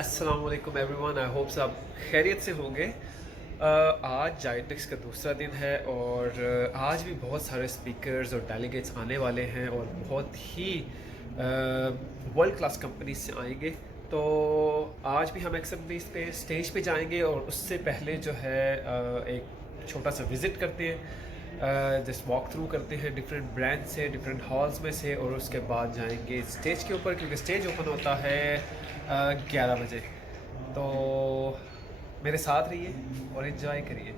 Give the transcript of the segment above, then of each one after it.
अस्सलाम वालेकुम everyone, I hope सब खैरियत से होंगे। आज जाइटेक्स का दूसरा दिन है और आज भी बहुत सारे स्पीकर्स और डेलीगेट्स आने वाले हैं और बहुत ही वर्ल्ड क्लास कंपनीज से आएंगे। तो आज भी हम एक्सेप्ट पे स्टेज पे जाएंगे और उससे पहले जो है एक छोटा सा विज़िट करते हैं, जस्ट वॉक थ्रू करते हैं डिफरेंट ब्रांड से, डिफरेंट हॉल्स में से, और उसके बाद जाएंगे स्टेज के ऊपर क्योंकि स्टेज ओपन होता है 11 बजे। तो मेरे साथ रहिए और एंजॉय करिए।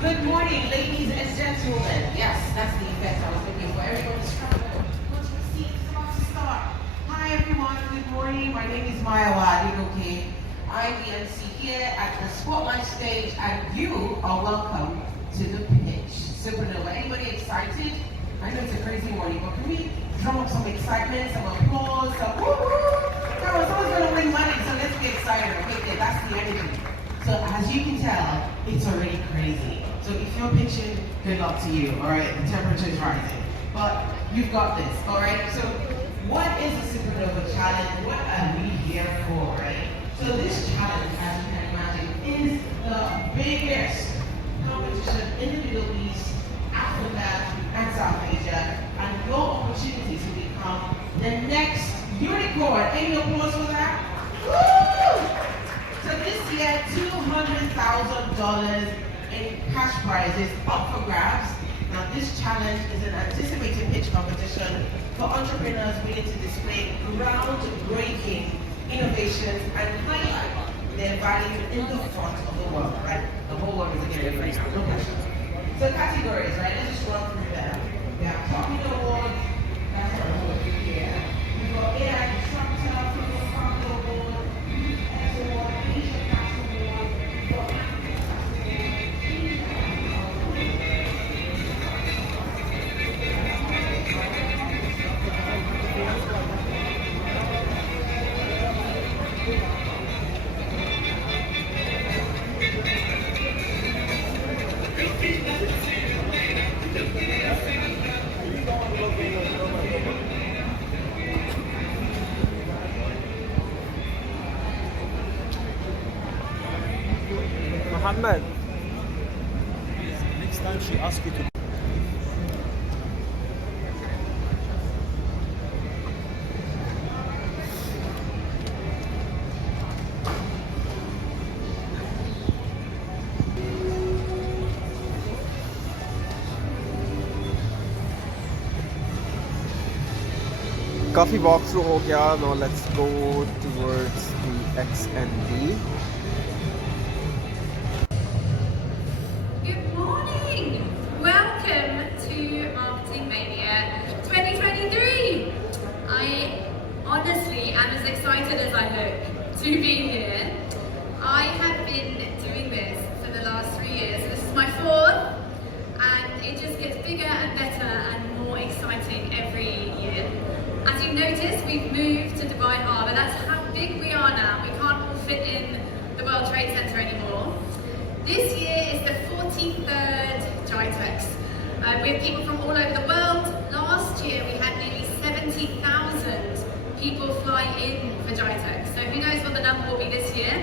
Good morning, ladies and gentlemen. Yes, that's the effect I was looking for. Everyone's traveling. Once your seat is about to start. Hi, everyone. Good morning. My name is Maya Wadi. I'm the MC here at the Spotlight stage, and you are welcome to the pitch. Supernova. Anybody excited? I know it's a crazy morning, but can we drum up some excitement, some applause, some woo-woo? Come on, someone's going to win money, so let's be excited. Okay, that's the energy. So as you can tell, it's already crazy. So if you're pitching, good luck to you, all right? The temperature is rising. But you've got this, all right? So what is the Supernova Challenge? What are we here for, right? So this challenge, as you can imagine, is the biggest competition in the Middle East, Africa, and South Asia, and your opportunity to become the next unicorn. Any applause for that? Woo! So this year, $200,000 in cash prizes up for grabs. Now this challenge is an anticipated pitch competition for entrepreneurs willing to display groundbreaking innovations and highlight their value in the front of the world, right? The whole world is against it right now, no question. So categories, right? Let's just run through them. We have Topping Award, that's our award here. We've got AI Disruptor, People Founder Award, X Award, Asia Tax Award, we've got Africa Tax Muhammad. Next time she asks you to काफ़ी walk through हो गया. Now let's go towards the X and D. Good morning! Welcome to Marketing Mania 2023! I honestly am as excited as I look to be here. I have been doing this for the last 3 years. This is my fourth, and it just gets bigger and better and more exciting every year. As you've noticed, we've moved to Dubai Harbour. That's how big we are now. We can't all fit in the World Trade Centre anymore. This year is the 43rd Gitex. We have people from all over the world. Last year we had nearly 70,000 people fly in for Gitex. So who knows what the number will be this year.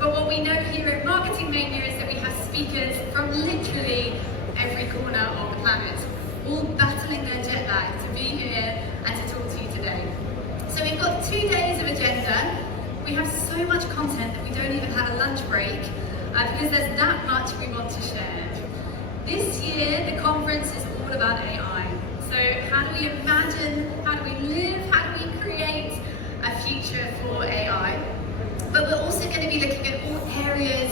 But what we know here at Marketing Mania is that we have speakers from literally every corner of the planet, all battling their jet lag to be here and to talk to you today. So we've got 2 days of agenda. We have so much content that we don't even have a lunch break because there's that much we want to share. This year, the conference is all about AI. So how do we imagine, how do we live, how do we create a future for AI? But we're also going to be looking at all areas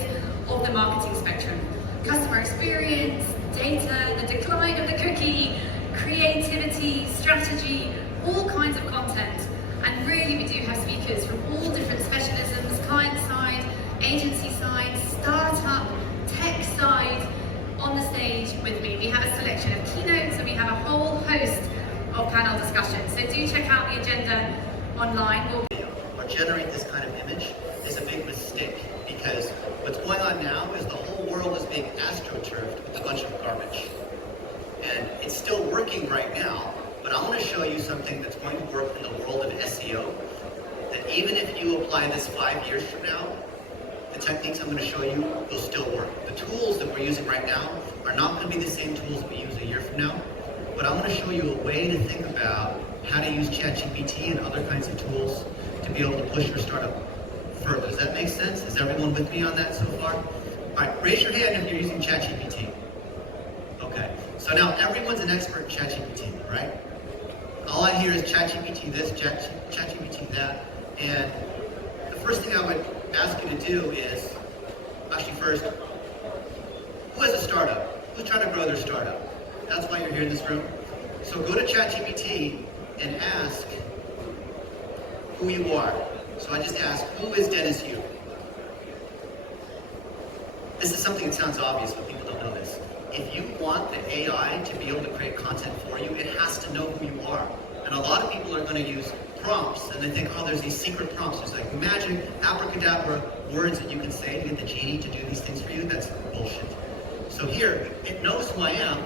of the marketing spectrum. Customer experience, data, the decline of the cookie, creativity, strategy, all kinds of content. And really we do have speakers from all different specialisms, client side, agency side, startup, tech side, on the stage with me. We have a selection of keynotes and we have a whole host of panel discussions. So do check out the agenda online. Or generate this kind of image is a big mistake, because what's going on now is the whole world is being astroturfed with a bunch of garbage. And it's still working right now, but I want to show you something that's going to work in the world of SEO, that even if you apply this 5 years from now, the techniques I'm going to show you will still work. The tools that we're using right now are not going to be the same tools we use a year from now, but I want to show you a way to think about how to use ChatGPT and other kinds of tools to be able to push your startup further. Does that make sense? Is everyone with me on that so far? All right, raise your hand if you're using ChatGPT. Okay, so now everyone's an expert in ChatGPT, right? All I hear is ChatGPT this, ChatGPT that, and the first thing I would ask you to do is, actually first, who has a startup? Who's trying to grow their startup? That's why you're here in this room. So go to ChatGPT and ask who you are. So I just ask, who is Dennis Yu? This is something that sounds obvious, but people don't know this. If you want the AI to be able to create content for you, it has to know who you are. And a lot of people are going to use prompts, and they think, oh, there's these secret prompts. There's like magic, abracadabra words that you can say to get the genie to do these things for you. That's bullshit. So here, it knows who I am,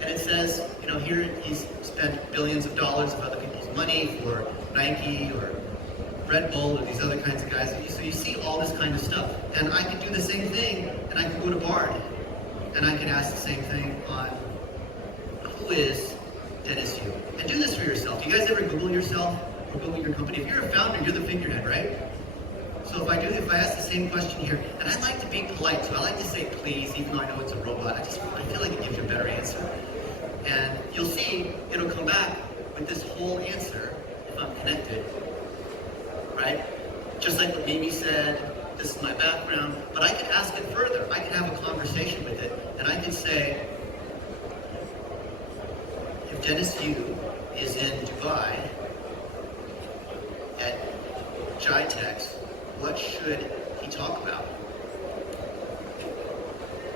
and it says, you know, here he's spent billions of dollars of other people's money for Nike or Red Bull or these other kinds of guys. So you see all this kind of stuff. And I could do the same thing, and I could go to Bard, and I could ask the same thing on who is Dennis Yu. And do this for yourself. Do you guys ever Google yourself or Google your company? If you're a founder, you're the figurehead, right? So if I ask the same question here, and I like to be polite, so I like to say please, even though I know it's a robot, I feel like it gives you a better answer. And you'll see it'll come back with this whole answer if I'm connected, right? Just like what Mimi said, this is my background, but I could ask it further. I could have a conversation with it, and I could say, if Dennis Yu is in Dubai at Gitex, what should he talk about?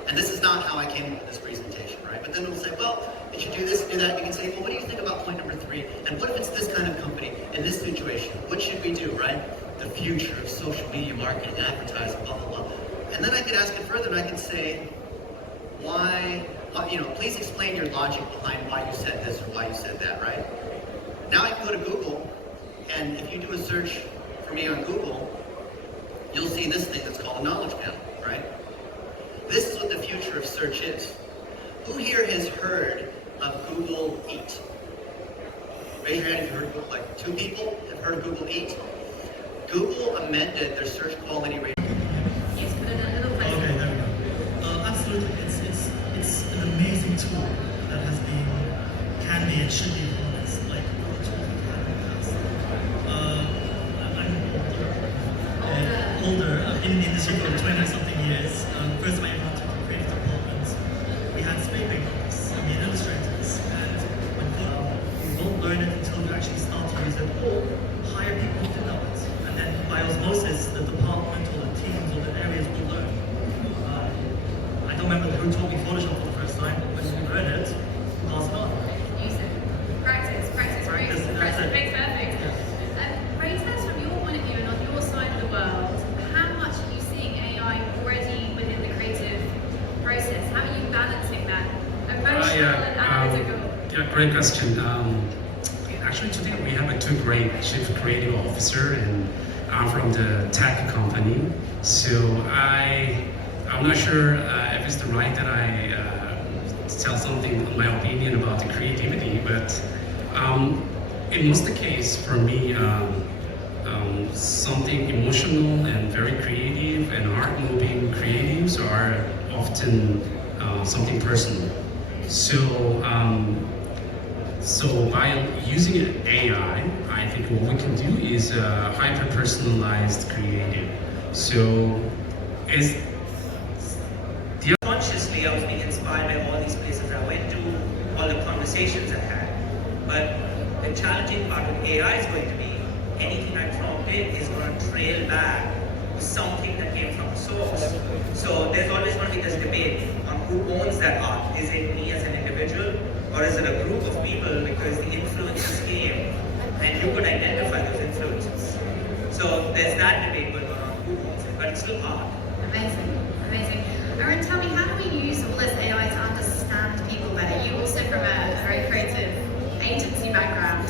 And this is not how I came up with this presentation, right? But then it'll say, well, it should do this, do that. You can say, well, what do you think about point number 3? And what if it's this kind of company in this situation? What should we do, right? The future of social media marketing, advertising, blah, blah, blah. And then I could ask it further, and I could say, why, please explain your logic behind why you said this or why you said that, right? Now I can go to Google, and if you do a search for me on Google, you'll see this thing that's called a knowledge panel, right? This is what the future of search is. Who here has heard of Google Eat? Raise your hand if you've heard of Google, like 2 people have heard of Google Eat. Google amended their search quality rating. Yes, put it a little closer. Okay, there we go. Absolutely, it's an amazing tool that can be and should be harnessed like other tools we've had in the past. in the industry for 20 something years. First, my encounter with creative departments, we had spray paint artists, illustrators, and you won't learn it until you actually start to use it or hire people who know it. And then by osmosis, the department or the teams or the areas will learn. I don't remember who taught me Photoshop for the first time, but when you learn it, pass it on. Use it. Practice makes perfect. Reuters, from your point of view and on your side of the world, how much are you seeing AI already within the creative process? How are you balancing that emotional and analytical? Yeah, great question. Actually, today we have two great chief creative officer, and I'm from the tech company. So I'm not sure if it's the right that I tell something my opinion about the creativity, but in most the case for me, something emotional and very creative and heart-moving creatives are often something personal. So by using AI, I think what we can do is hyper-personalized creative. So is consciously I was being inspired by all these places I went to, all the conversations I had. But the challenging part with AI is going to be anything I prompt in is going to trail back to something that came from a source. So there's always going to be this debate on who owns that art. Is it me as an individual, or is it a group of people because the influences came and you could identify those influences? So there's that debate going on who owns it, but it's still art. Amazing. Aaron, tell me, how do we use all this AI to understand people better? You also from a very creative agency background.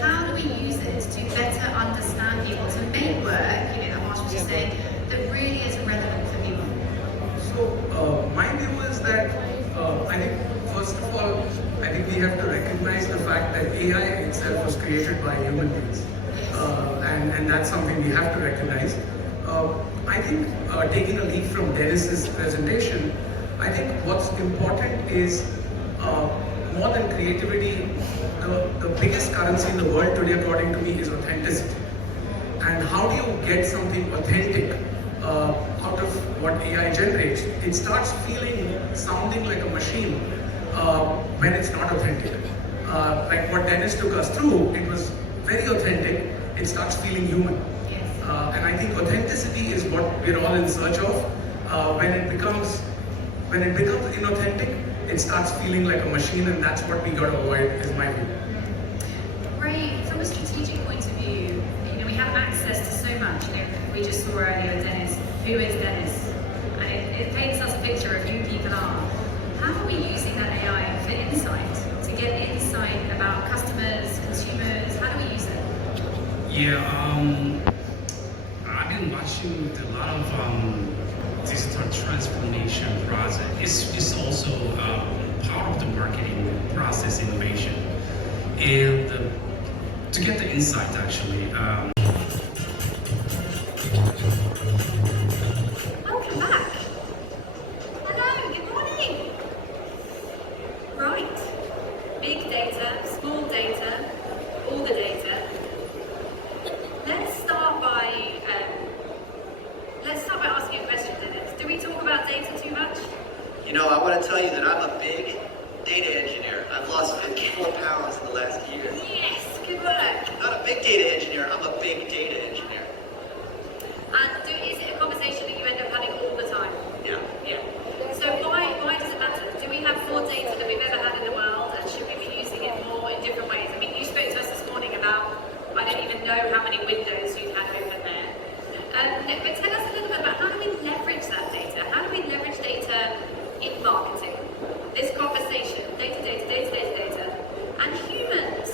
How do we use it to better understand people, to make work, Harsh was just saying, that really is relevant for people? So my view is that I think first of all, I think we have to recognize the fact that AI itself was created by human beings, and that's something we have to recognize. I think taking a lead from Dennis's presentation, I think what's important is more than creativity, the biggest currency in the world today, according to me, is authenticity. And how do you get something authentic out of what AI generates? It starts sounding like a machine when it's not authentic. Like what Dennis took us through, it was very authentic. It starts feeling human. And I think authenticity is what we're all in search of. When it becomes inauthentic, it starts feeling like a machine, and that's what we got to avoid, is my view. Ray, from a strategic point of view, we have access to so much. We just saw earlier Dennis. Who is Dennis? And it paints us a picture of who people are. How are we using that AI for insight, to get insight about customers, consumers? How do we use it? Yeah, I've been watching a lot of digital transformation process. It's also part of the marketing process innovation. And to get the insight, actually, Welcome back. Hello, good morning. Right. Big data, small data, all the data. Let's start by asking a question, Dennis. Do we talk about data too much? I want to tell you that I'm a big data engineer. I've lost 54 pounds in the last year. Yes, good work. Not a big data engineer, I'm a big data engineer. And is it a conversation that you end up having all the time? Yeah. So why does it matter? Do we have more data than we've ever had in the world, and should we be using it more in different ways? I mean, you spoke to us this morning about, I don't even know how many windows you'd had open there. But tell us a little bit about how do we leverage that data? How do we leverage data in marketing? This conversation, data, and humans.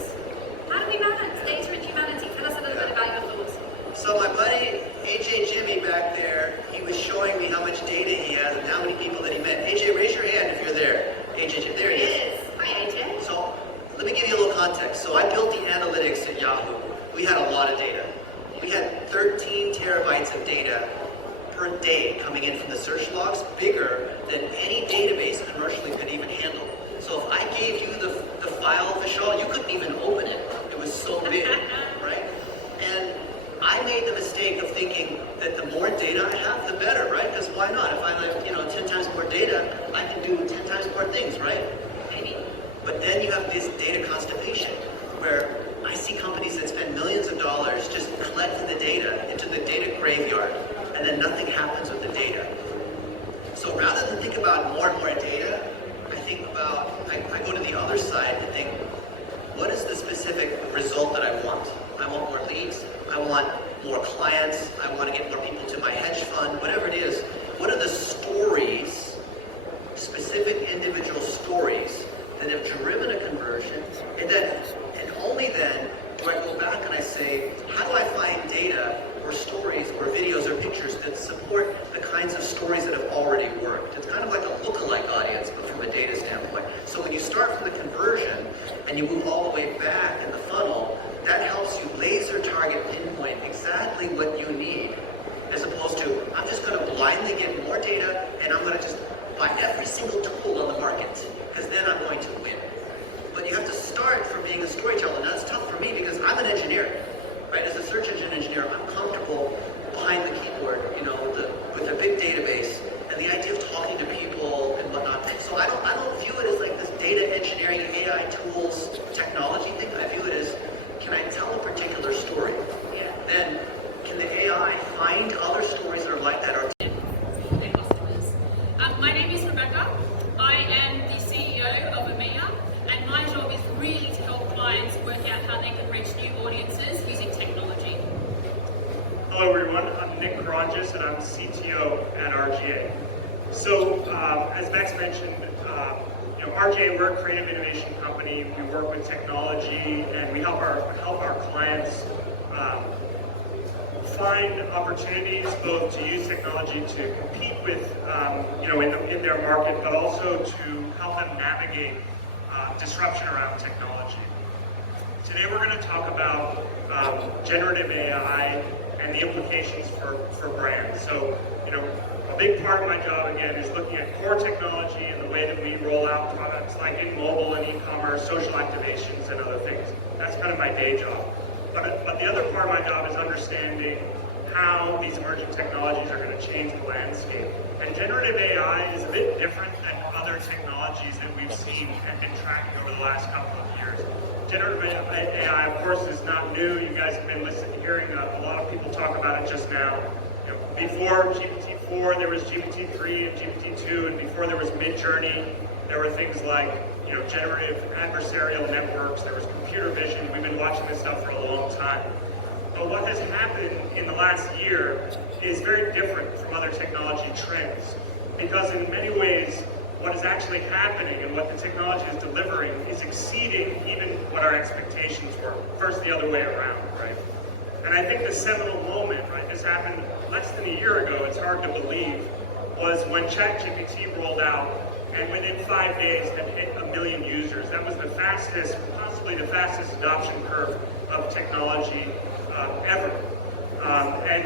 How do we balance data and humanity? Tell us a little bit about your thoughts. So my buddy AJ Jimmy back there, he was showing me how much data he has and how many people that he met. AJ, raise your hand if you're there. AJ Jimmy, there he is. Hi, AJ. So let me give you a little context. So I built the analytics at Yahoo. We had a lot of data. We had 13 terabytes of data per day coming in from the search logs, bigger than any database commercially could even handle. So if I gave you the file, Vishal, you couldn't even open it. It was so big, right? And I made made the mistake of thinking that the more data I have, the better, right? Because why not? If I have, 10 times more data, I can do 10 times more things, right? Maybe. But then you have this data constipation, where I see companies that spend millions of dollars just collecting the data into the data graveyard, and then nothing happens with the data. So rather than think about more and more data, I go to the other side and think, what is the specific result that I want? I want more leads, I want more clients, I want to get more people to my hedge fund, whatever it is. What are the stories, specific individual stories that have driven a conversion? And only then do I go back and I say, how do I find data or stories or videos or pictures that support the kinds of stories that have already worked? It's kind of like a lookalike audience, but from a data standpoint. So when you start from the conversion and you move all the way back in the funnel, that helps you laser target pinpoint exactly what you need, as opposed to, I'm just going to blindly get more data and I'm going to just buy every single tool on the market, because then I'm going to win. But you have to start from being a storyteller. Now, that's tough for me because I'm an engineer, right? As a search engine engineer, I'm comfortable behind the keyboard, with a big database and the idea of talking to people and whatnot. So I don't view it as like this data engineering, AI tools, technology thing. I view it as, can I tell a particular story? Then, can the AI find other stories that are like that? Their customers. My name is Rebecca. I am the CEO of Mania, and my job is really to help clients work out how they can reach new audiences using technology. Hello everyone, I'm Nick Karanges and I'm CTO at RGA. So as Max mentioned, RGA, we're a creative innovation company. We work with technology and we help our clients find opportunities both to use technology to compete with, in their market, but also to help them navigate disruption around technology. Today we're going to talk about generative AI and the implications for brands. So, a big part of my job, again, is looking at core technology and the way that we roll out products like in mobile and e-commerce, social activations, and other things. That's kind of my day job. But the other part of my job is understanding how these emerging technologies are going to change the landscape. And generative AI is a bit different than other technologies that we've seen and been tracking over the last couple of years. Generative AI, of course, is not new. You guys have been hearing a lot of people talk about it just now. Before GPT-4, there was GPT-3 and GPT-2, and before there was Mid-Journey, there were things like generative adversarial networks, there was computer vision. We've been watching this stuff for a long time. But what has happened in the last year is very different from other technology trends, because in many ways, what is actually happening and what the technology is delivering is exceeding even what our expectations were. First, the other way around, right? And I think the seminal moment, right, this happened less than a year ago, it's hard to believe, was when ChatGPT rolled out, and within 5 days had hit 1 million users. That was the fastest, possibly the fastest adoption curve of technology ever. And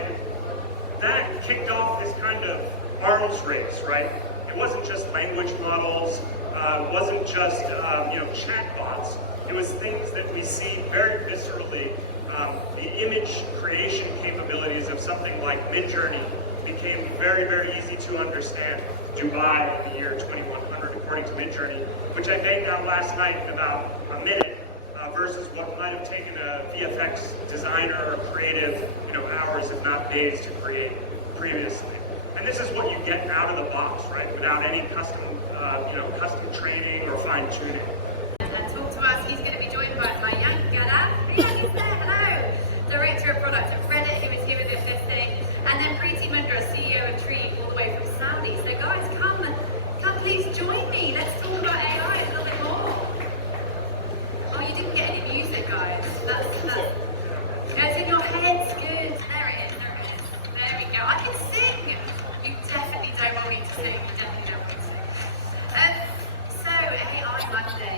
that kicked off this kind of arms race, right? It wasn't just language models, it wasn't just chatbots. It was things that we see very viscerally. The image creation capabilities of something like Mid-Journey became very, very easy to understand. Dubai in the year 2100, according to Mid-Journey, which I banged out last night in about a minute, versus what might have taken a VFX designer or creative, hours, if not days, to create previously. And this is what you get out of the box, right? Without any custom training or fine tuning. And talk to us, he's going to be joined by young Gada. Hello. Director of Product at Reddit, who is here with us listening. And then Preeti Mundra, CEO of Tree, all the way from Saudi. So guys, come please join me. Let's talk about AI a little bit more. Oh, you didn't get any music, guys. That's it's in your heads. Good. There it is. There we go. I can sing. You definitely don't want me to sing. You definitely don't want me to sing. So, AI Monday.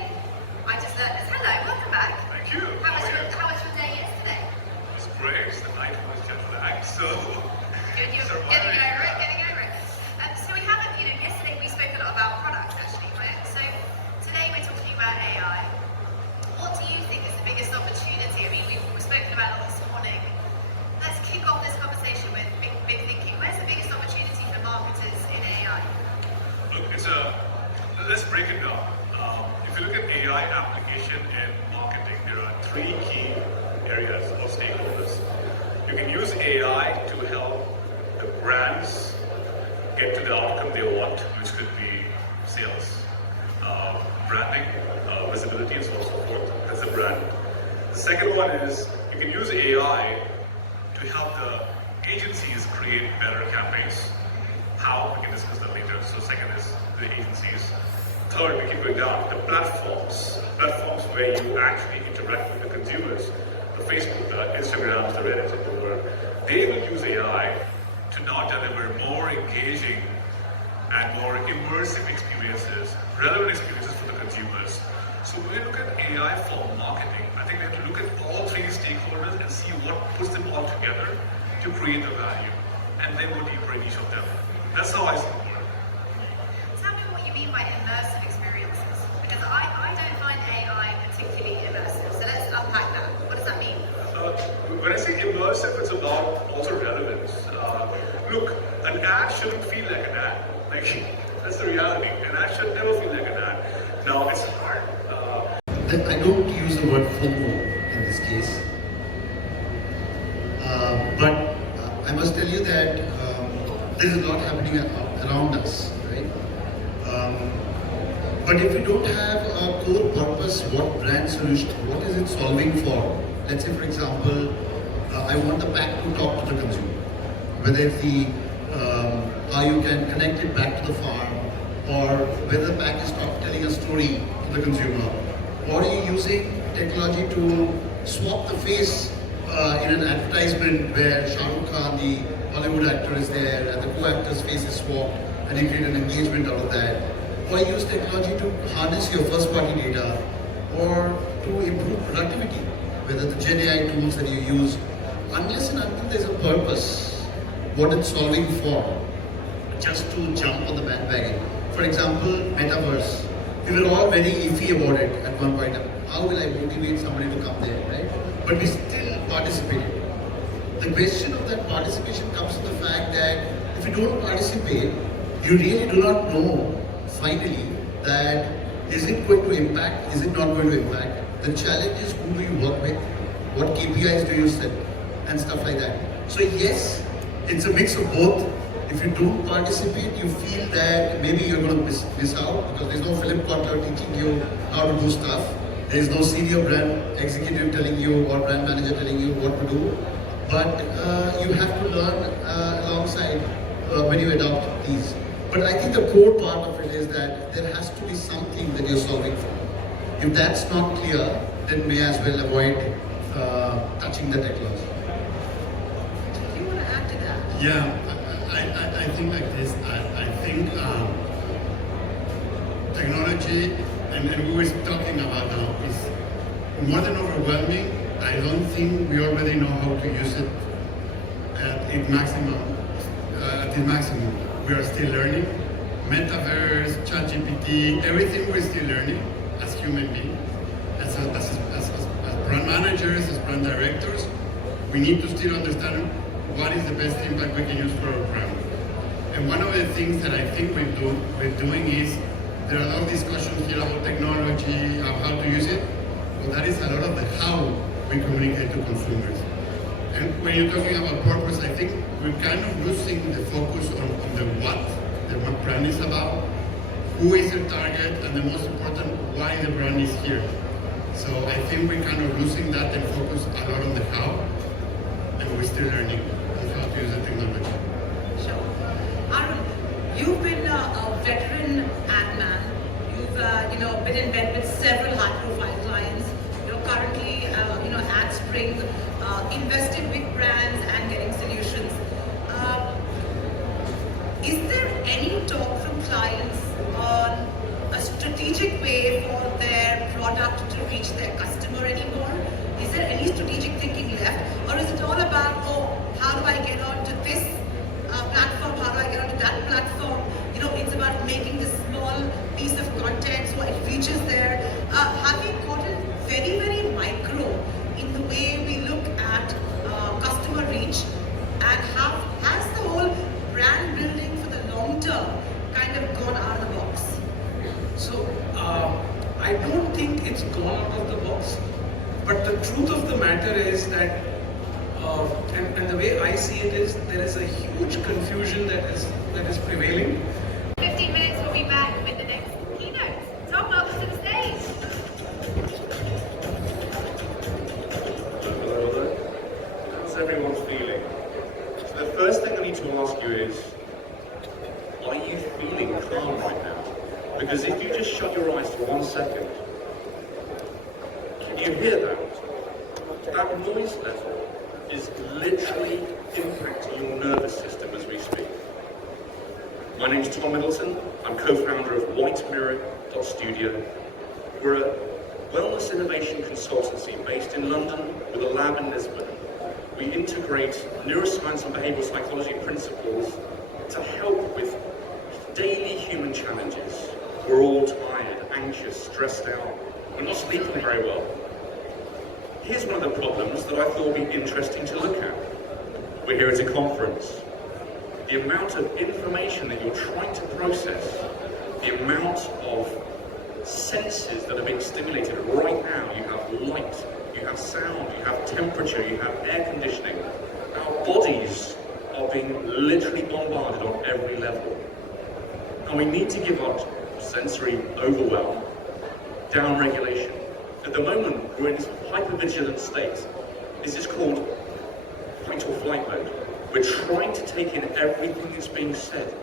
three key areas or stakeholders. You can use AI to help the brands get to the outcome they want, which could be sales, branding, visibility, and so on and so forth as a brand. The second one is you can use AI to help the agencies create better campaigns. How? We can discuss that later. So second is the agencies. Third, we keep going down, the platforms where you actually interact with the consumers, the Facebook, the Instagrams, the Reddits of the world. They will use AI to now deliver more engaging and more immersive experiences, relevant experiences for the consumers. So when we look at AI for marketing, I think we have to look at all three stakeholders and see what puts them all together to create the value, and then go deeper in each of them. That's how I see the world. Tell me what you mean by immersive experiences, because I don't find AI particularly immersive. So let's unpack that. What does that mean? When I say immersive, it's about also relevance. Look, an ad shouldn't feel like an ad. Like, that's the reality. An ad should never feel like an ad. Now, it's hard. I don't use the word FOMO in this case. But I must tell you that there is a lot happening around us, right? But if you don't have a core purpose, what brand solution, what is it solving for? Let's say, for example, I want the pack to talk to the consumer. Whether it's the how you can connect it back to the farm, or whether the pack is telling a story to the consumer, or are you using technology to swap the face in an advertisement where Shah Rukh Khan, the Hollywood actor, is there and the co-actor's face is swapped and you create an engagement out of that, or use technology to harness your first-party data or to improve productivity, whether the Gen AI tools that you use, unless and until there's a purpose, what it's solving for, just to jump on the bandwagon. For example, metaverse. We were all very iffy about it at one point. How will I motivate somebody to come there, right? But we still participated. The question of that participation comes to the fact that if you don't participate, you really do not know finally that is it going to impact, is it not going to impact. The challenge is who do you work with, what KPIs do you set, and stuff like that. So yes, it's a mix of both. If you don't participate, you feel that maybe you're going to miss out because there's no Philip Kotler teaching you how to do stuff. There's no senior brand executive telling you or brand manager telling you what to do. But you have to learn alongside when you adopt these. But I think the core part of it is that there has to be something that you're solving for. If that's not clear, then may as well avoid touching the technology. Do you want to add to that? Yeah, I think like this. I think technology, and we were talking about now, is more than overwhelming. I don't think we already know how to use it at its maximum. We are still learning. Metaverse, ChatGPT, everything we're still learning as human beings. As brand managers, as brand directors, we need to still understand what is the best impact we can use for our brand. And one of the things that I think we're doing is, there are a lot of discussions here about technology, of how to use it, but that is a lot of the how we communicate to consumers. And when you're talking about purpose, I think we're kind of losing the focus on the what brand is about, who is the target, and the most important, why the brand is here. So I think we're kind of losing that and focus a lot on the how, and we're still learning on how to use the technology. Sure. Arun, you've been a veteran ad man. You've been in bed with several high-profile clients. You're currently at Spring, investing with brands and getting solutions. Is there any talk from clients on a strategic way for their product to reach their customer anymore? Is there any strategic thinking left? Or is it all about, how do I get onto this platform? How do I get onto that platform? It's about making this small piece of content so it reaches there. Have we gotten very, very micro in the way we look at customer But the truth of the matter is that, and the way I see it is, there is a huge confusion that is prevailing. 15 minutes, we'll be back with the next keynote. Tom, welcome to the stage. Hello. How's everyone feeling? So the first thing I need to ask you is, are you feeling calm right now? Because if you just shut your eyes for 1 second, can you hear that? That noise level is literally impacting your nervous system as we speak. My name's Tom Middleton. I'm co-founder of Studio. We're a wellness innovation consultancy based in London with a lab in Lisbon. We integrate neuroscience and behavioral psychology principles to help with daily human challenges. We're all tired, anxious, stressed out. We're not sleeping very well. Here's one of the problems that I thought would be interesting to look at. We're here at a conference. The amount of information that you're trying to process, the amount of senses that are being stimulated right now. You have light, you have sound, you have temperature, you have air conditioning. Our bodies are being literally bombarded on every level. And we need to give up sensory overwhelm, down-regulation. At the moment, we're in this hypervigilant state. This is called fight or flight mode. We're trying to take in everything that's being said.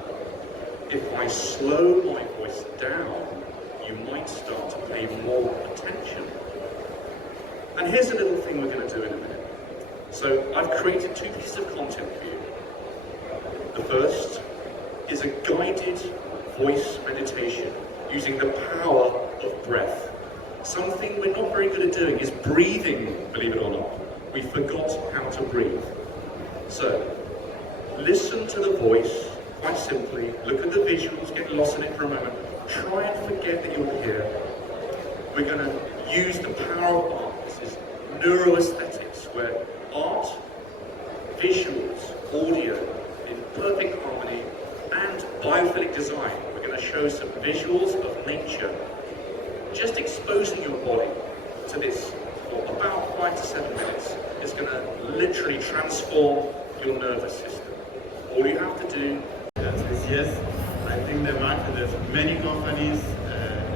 If I slow my voice down, you might start to pay more attention. And here's a little thing we're going to do in a minute. So I've created 2 pieces of content for you. The first is a guided voice meditation using the power of breath. Something we're not very good at doing is breathing, believe it or not. We forgot how to breathe. So, listen to the voice, quite simply, look at the visuals, get lost in it for a moment, try and forget that you're here. We're going to use the power of art. This is neuro-aesthetics, where art, visuals, audio, in perfect harmony, and biophilic design. We're going to show some visuals of nature, just exposing your body to this for about 5 to 7 minutes. It's going to literally transform your nervous system. All you have to do is yes. I think the market, there's many companies,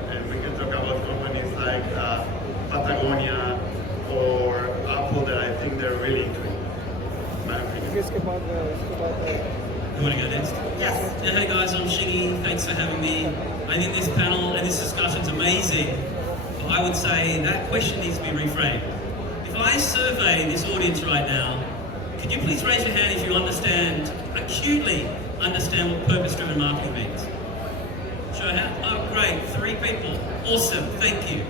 and we can talk about companies like Patagonia or Apple that I think they're really into it. My opinion. You want to go next? Yes. Yeah, hey guys, I'm Shiggy. Thanks for having me. I think this panel and this discussion's amazing. But I would say that question needs to be reframed. If I survey this audience right now, could you please raise your hand if you acutely understand what purpose-driven marketing means? Show a hand. Oh, great, 3 people. Awesome, thank you.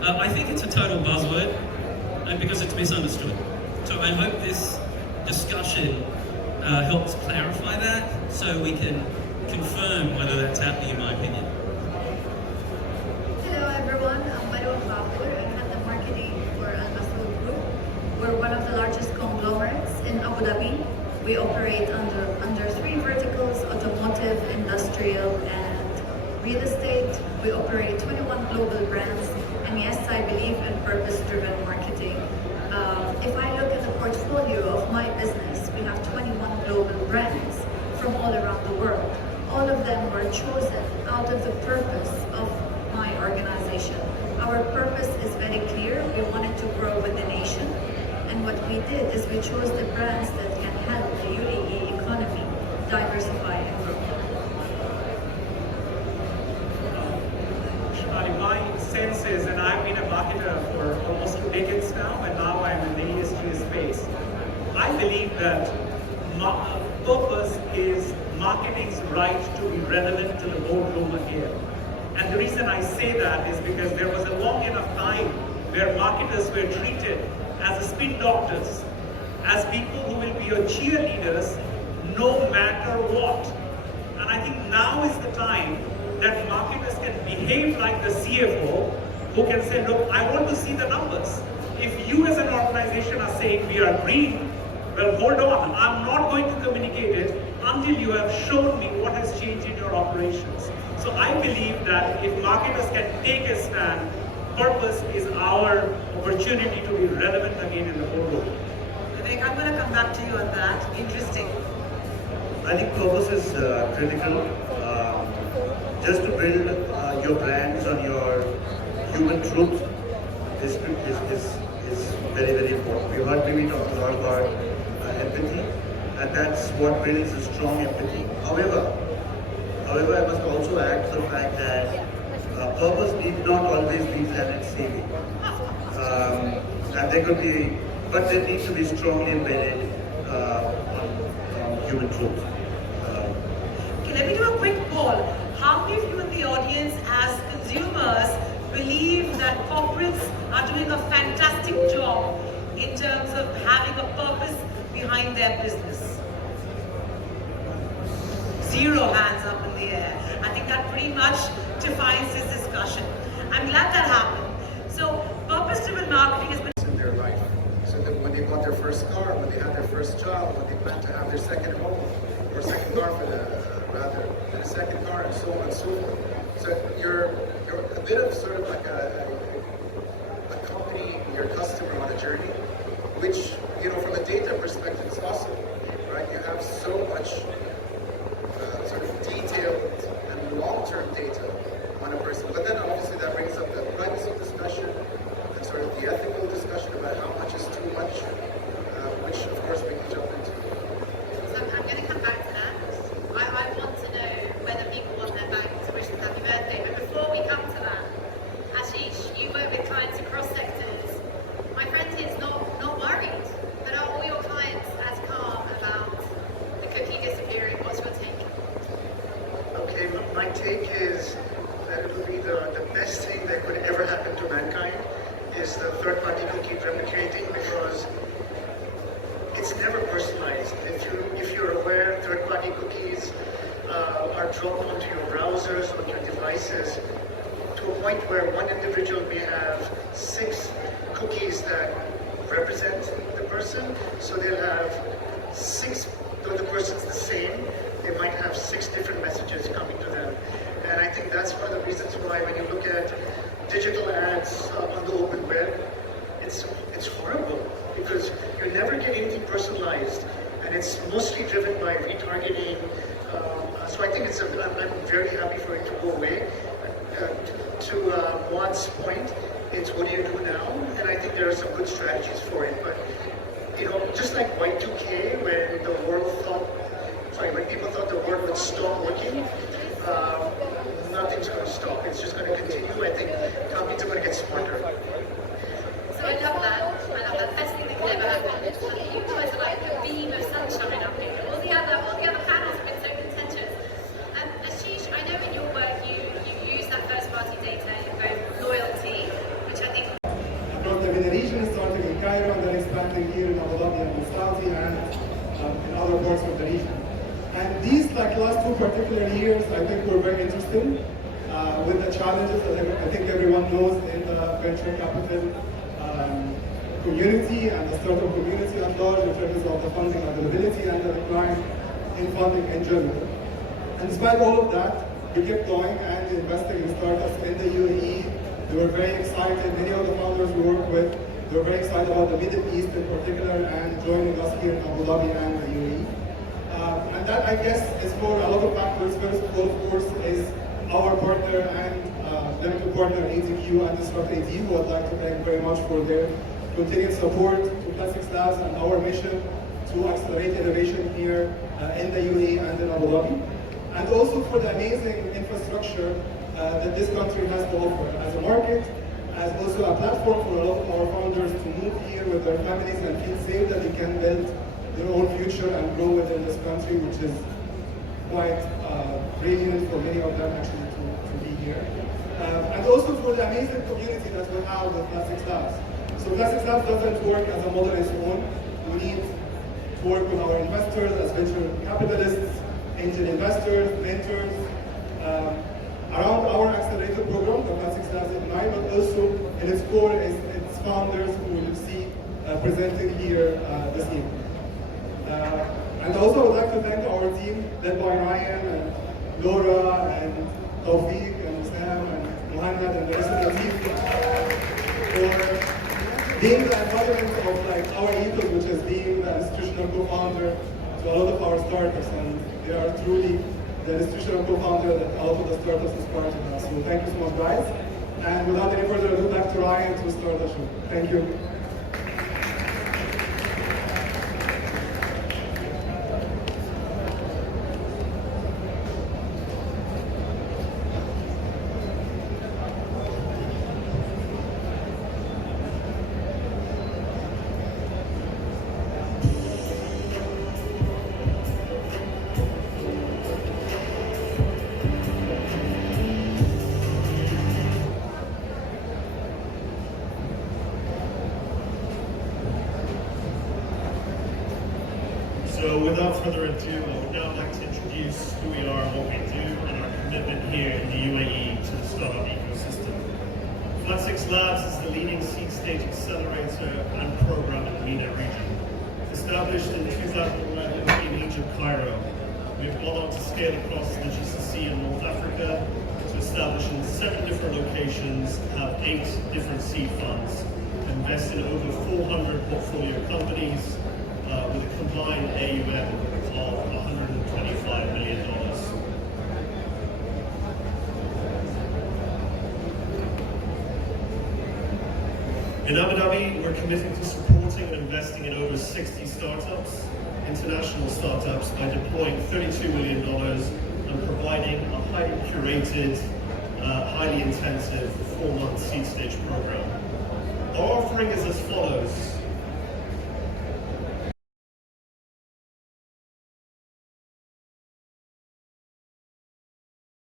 I think it's a total buzzword because it's misunderstood. So I hope this discussion helps clarify that so we can confirm whether that's happening in my opinion. Hello everyone, I'm Dubai Harbour. I head the marketing for Al Masood Group. We're one of the largest conglomerates in Abu Dhabi. We operate under 3 verticals: automotive, industrial, and real estate. We operate 21 global brands, and yes, I believe in purpose-driven marketing. If I look at the portfolio of my business, we have 21 global brands from all around the world. All of them were chosen out of the purpose of my organization. Our purpose is very clear. We wanted to grow with the nation. And what we did is we chose the brands that can help the UAE economy diversify and grow. My sense is, and I've been a marketer for almost 2 decades now, and now I'm in the ESG space. I believe that purpose is marketing's right to be relevant to the boardroom here. And the reason I say that is because there was a long enough time where marketers were treated as spin doctors, as people who will be your cheerleaders no matter what. And I think now is the time that marketers can behave like the CFO, who can say, look, I want to see the numbers. If you as an organization are saying we are green, well, hold on, I'm not going to communicate it until you have shown me what has changed in your operations. So I believe that if marketers can take a stand, purpose is our opportunity to be relevant again in the whole world. Vivek, I'm going to come back to you on that. Interesting. I think purpose is critical. Just to build your brands on your human truth is very, very important. We heard Mimi talk a lot about empathy, and that's what builds a strong empathy. However, I must also add to the fact that purpose need not always be planet saving. And there could be, but they need to be strongly embedded on human truth. Okay, let me do a quick poll. How many of you in the audience as consumers believe that corporates are doing a fantastic job in terms of having a purpose behind their business? 0 hands up in the air. I think that pretty much defines this discussion. I'm glad that happened. So, purpose-driven marketing has been in their life. So that when they bought their first car, when they had their first job, when they plan to have their second home, or second car for and a second car, and so on and so forth. So you're a bit of sort of like accompanying your customer on a journey, which, you know, from a data perspective is awesome, right? You have so much sort of detailed and long-term data on a person. But then obviously that brings up the privacy discussion and sort of the ethical discussion about how much is too much, which of course we can jump into. So I'm going to come back to that. I want to know whether people want their bank to wish them happy birthday. But before we come to that, Ashish, you work with clients across sectors. My friend here is not worried, but are all your clients as calm about the cookie disappearing? What's your take? Okay, my take is that it would be the best thing that could ever happen to mankind is the third-party cookie replicating, because it's never personalized. If you're aware, third-party cookies are dropped onto your browsers, on your devices, to a point where one individual may have 6 cookies that represent the person. So they'll have 6, though the person's the same, they might have 6 different messages coming to them. And I think that's one of the reasons why when you look at digital ads on the open web, it's horrible, because you never get anything personalized, and it's mostly driven by retargeting. So I think I'm very happy for it to go away. To Juan's point, it's what do you do now? And I think there are some good strategies for it. But you know, just like Y2K, when people thought the world would stop working, nothing's going to stop. It's just going to continue. I think companies are going to get smarter. So I love that. Best thing that could ever happen. You guys are like a beam of sunshine up here. All the other panels have been so contentious. Ashish, I know in your work you use that first-party data in both loyalty, which I think across the MENA region, starting in Cairo and then expanding here in Abu Dhabi and in Saudi and in other parts of the region. And these last 2 particular years, I think were very interesting with the challenges that I think everyone knows in the venture capital community and the startup community at large in terms of the funding availability and the decline in funding in general. And despite all of that, we kept going and investing in startups in the UAE. They were very excited. Many of the founders we work with, they were very excited about the Middle East in particular and joining us here in Abu Dhabi and the UAE. And that, I guess, is for a lot of factors. First of all, of course, is our partner and limited partner ADQ and Disrupt AD, who I'd like to thank very much for their continued support to Plastics Labs and our mission to accelerate innovation here in the UAE and in Abu Dhabi. And also for the amazing infrastructure that this country has to offer as a market, as also a platform for a lot of our founders to move here with their families and feel safe that they can build their own future and grow within this country, which is quite brilliant for many of them actually to be here. And also for the amazing community that we have with Plastics Labs. So Plastics Labs doesn't work as a model on its own. We need to work with our investors as venture capitalists, angel investors, mentors, around our accelerator program, the Plastics Labs Ignite, but also in its core is its founders who you'll see presenting here this evening. And also I would like to thank our team led by Ryan and Laura and Tawfiq and Sam and Muhammad and the rest of the team. for being the embodiment of like our ethos, which is being the institutional co-founder to a lot of our startups, and they are truly the institutional co-founder that a lot of the startups aspire to have. So thank you so much, guys. And without any further ado, back to Ryan to start the show. Thank you. So without further ado, I would now like to introduce who we are, what we do, and our commitment here in the UAE to the startup ecosystem. Flat6 Labs is the leading seed stage accelerator and program in the MENA region. Established in 2011 in Egypt, Cairo, we've gone on to scale across the GCC in North Africa to establish in 7 different locations, have 8 different seed funds, invest in over 400 portfolio companies, with a combined AUM of $125 million. In Abu Dhabi, we're committed to supporting and investing in over 60 startups, international startups, by deploying $32 million and providing a highly curated, highly intensive